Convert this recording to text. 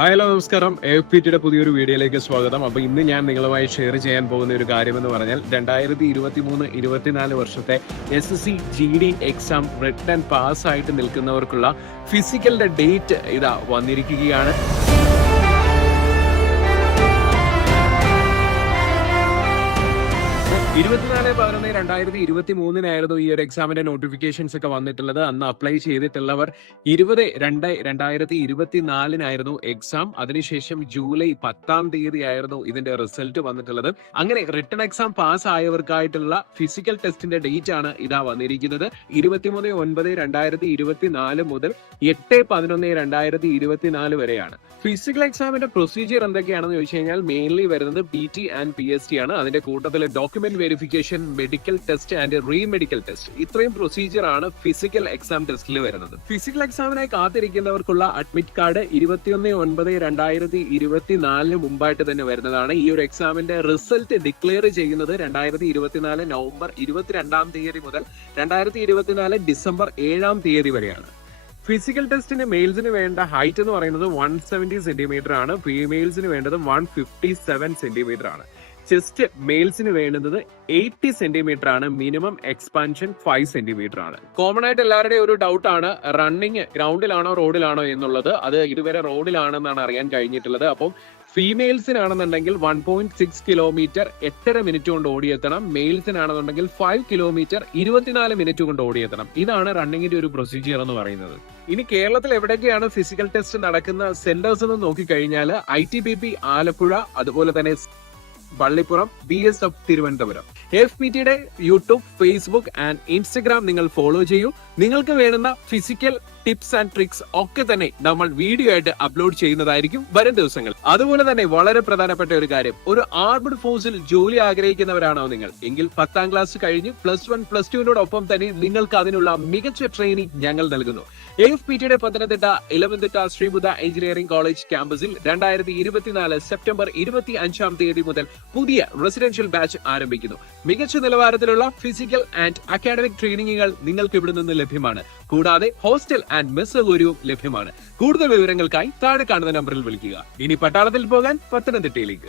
Hello നമസ്കാരം. F P ടിയുടെ പുതിയൊരു വീഡിയോയിലേക്ക് സ്വാഗതം. അപ്പോൾ ഇന്ന് ഞാൻ നിങ്ങളുമായി ഷെയർ ചെയ്യാൻ പോകുന്ന ഒരു കാര്യമെന്ന് പറഞ്ഞാൽ രണ്ടായിരത്തി ഇരുപത്തി മൂന്ന് ഇരുപത്തിനാല് വർഷത്തെ S S C G D exam written പാസ്സായിട്ട് നിൽക്കുന്നവർക്കുള്ള ഫിസിക്കലിന്റെ ഡേറ്റ് ഇതാ വന്നിരിക്കുകയാണ്. ഇരുപത്തിനാല് പതിനൊന്ന് രണ്ടായിരത്തി ഇരുപത്തി മൂന്നിനായിരുന്നു ഈ ഒരു എക്സാമിന്റെ നോട്ടിഫിക്കേഷൻസ് ഒക്കെ വന്നിട്ടുള്ളത്. അന്ന് അപ്ലൈ ചെയ്തിട്ടുള്ളവർ ഇരുപത് രണ്ട് രണ്ടായിരത്തി ഇരുപത്തിനാലിനായിരുന്നു എക്സാം അതിനുശേഷം ജൂലൈ പത്താം തീയതി ആയിരുന്നു ഇതിന്റെ റിസൾട്ട് വന്നിട്ടുള്ളത്. അങ്ങനെ റിട്ടേൺ എക്സാം പാസ് ആയവർക്കായിട്ടുള്ള ഫിസിക്കൽ ടെസ്റ്റിന്റെ ഡേറ്റ് ആണ് ഇതാ വന്നിരിക്കുന്നത്. ഇരുപത്തിമൂന്ന് ഒൻപത് രണ്ടായിരത്തി ഇരുപത്തിനാല് മുതൽ എട്ട് പതിനൊന്ന് രണ്ടായിരത്തി ഇരുപത്തിനാല് വരെയാണ്. ഫിസിക്കൽ എക്സാമിന്റെ പ്രൊസീജിയർ എന്തൊക്കെയാണെന്ന് ചോദിച്ചു കഴിഞ്ഞാൽ മെയിൻലി വരുന്നത് P T and P S T ആണ്. അതിന്റെ കൂട്ടത്തിൽ document verification medical test and re medical test ഇത്രയും പ്രൊസീജിയർ ആണ് ഫിസിക്കൽ എക്സാം ടെസ്റ്റിൽ വരുന്നത്. ഫിസിക്കൽ എക്സാമിനായി കാത്തിരിക്കുന്നവർക്കുള്ള അഡ്മിറ്റ് കാർഡ് ഇരുപത്തിയൊന്ന് ഒൻപത് രണ്ടായിരത്തി ഇരുപത്തിനാലിന് മുമ്പായിട്ട് തന്നെ വരുന്നതാണ്. ഈ ഒരു എക്സാമിന്റെ റിസൾട്ട് ഡിക്ലെയർ ചെയ്യുന്നത് രണ്ടായിരത്തി ഇരുപത്തിനാല് നവംബർ ഇരുപത്തിരണ്ടാം തീയതി മുതൽ രണ്ടായിരത്തി ഇരുപത്തിനാല് ഡിസംബർ ഏഴാം തീയതി വരെയാണ്. ഫിസിക്കൽ ടെസ്റ്റിന് മെയിൽസിന് വേണ്ട ഹൈറ്റ് എന്ന് പറയുന്നത് വൺ സെവന്റി സെന്റിമീറ്റർ ആണ്. ഫീമെയിൽസിന് വേണ്ടത് വൺ ഫിഫ്റ്റി സെവൻ സെന്റിമീറ്റർ ആണ്. ചെസ്റ്റ് മെയിൽസിന് വേണ്ടുന്നത് എയ്റ്റി സെന്റിമീറ്റർ ആണ് മിനിമം എക്സ്പാൻഷൻ ഫൈവ് സെന്റിമീറ്റർ ആണ് കോമൺ ആയിട്ട് എല്ലാവരുടെയും ഒരു ഡൗട്ട് ആണ് റണ്ണിങ് ഗ്രൗണ്ടിലാണോ റോഡിലാണോ എന്നുള്ളത്. അത് ഇതുവരെ റോഡിലാണെന്നാണ് അറിയാൻ കഴിഞ്ഞിട്ടുള്ളത്. അപ്പം ഫീമെയിൽസിനാണെന്നുണ്ടെങ്കിൽ വൺ പോയിന്റ് സിക്സ് കിലോമീറ്റർ എട്ടര മിനിറ്റ് കൊണ്ട് ഓടിയെത്തണം. മെയിൽസിനാണെന്നുണ്ടെങ്കിൽ ഫൈവ് കിലോമീറ്റർ ഇരുപത്തിനാല് മിനിറ്റ് കൊണ്ട് ഓടിയെത്തണം. ഇതാണ് റണ്ണിങ്ങിന്റെ ഒരു പ്രൊസീജിയർ എന്ന് പറയുന്നത്. ഇനി കേരളത്തിൽ എവിടെയൊക്കെയാണ് ഫിസിക്കൽ ടെസ്റ്റ് നടക്കുന്ന സെന്റേഴ്സ് എന്ന് നോക്കിക്കഴിഞ്ഞാൽ I T B P Alappuzha അതുപോലെ തന്നെ Pallippuram B S F Thiruvananthapuram. F ടിയുടെ യൂട്യൂബ് ഫേസ്ബുക്ക് ആൻഡ് ഇൻസ്റ്റഗ്രാം നിങ്ങൾ ഫോളോ ചെയ്യൂ. നിങ്ങൾക്ക് വേണ്ടുന്ന ഫിസിക്കൽ ടിപ്സ് ആൻഡ് ട്രിക്സ് ഒക്കെ തന്നെ നമ്മൾ വീഡിയോ ആയിട്ട് അപ്ലോഡ് ചെയ്യുന്നതായിരിക്കും വരും ദിവസങ്ങൾ അതുപോലെ തന്നെ വളരെ പ്രധാനപ്പെട്ട ഒരു കാര്യം ഒരു ആർമഡ് ഫോഴ്സിൽ ജോലി ആഗ്രഹിക്കുന്നവരാണോ നിങ്ങൾ? എങ്കിൽ പത്താം ക്ലാസ് കഴിഞ്ഞ് പ്ലസ് വൺ പ്ലസ് ടുവിനോടൊപ്പം തന്നെ നിങ്ങൾക്ക് അതിനുള്ള മികച്ച ട്രെയിനിങ് ഞങ്ങൾ നൽകുന്നു. എഫ് പി ടിയുടെ പത്തനംതിട്ട ഇലവന്തിട്ട ശ്രീബുദ്ധ എഞ്ചിനീയറിംഗ് കോളേജ് ക്യാമ്പസിൽ രണ്ടായിരത്തി ഇരുപത്തിനാല് സെപ്റ്റംബർ ഇരുപത്തി അഞ്ചാം തീയതി മുതൽ പുതിയ റെസിഡൻഷ്യൽ ബാച്ച് ആരംഭിക്കുന്നു. മികച്ച നിലവാരത്തിലുള്ള ഫിസിക്കൽ ആൻഡ് അക്കാഡമിക് ട്രെയിനിങ്ങുകൾ നിങ്ങൾക്ക് ഇവിടെ നിന്ന് ലഭ്യമാണ്. കൂടാതെ ഹോസ്റ്റൽ ആൻഡ് മെസ് സൗകര്യവും ലഭ്യമാണ്. കൂടുതൽ വിവരങ്ങൾക്കായി താഴെ കാണുന്ന നമ്പറിൽ വിളിക്കുക. ഇനി പട്ടാളത്തിൽ പോകാൻ പത്തനംതിട്ടയിലേക്ക്.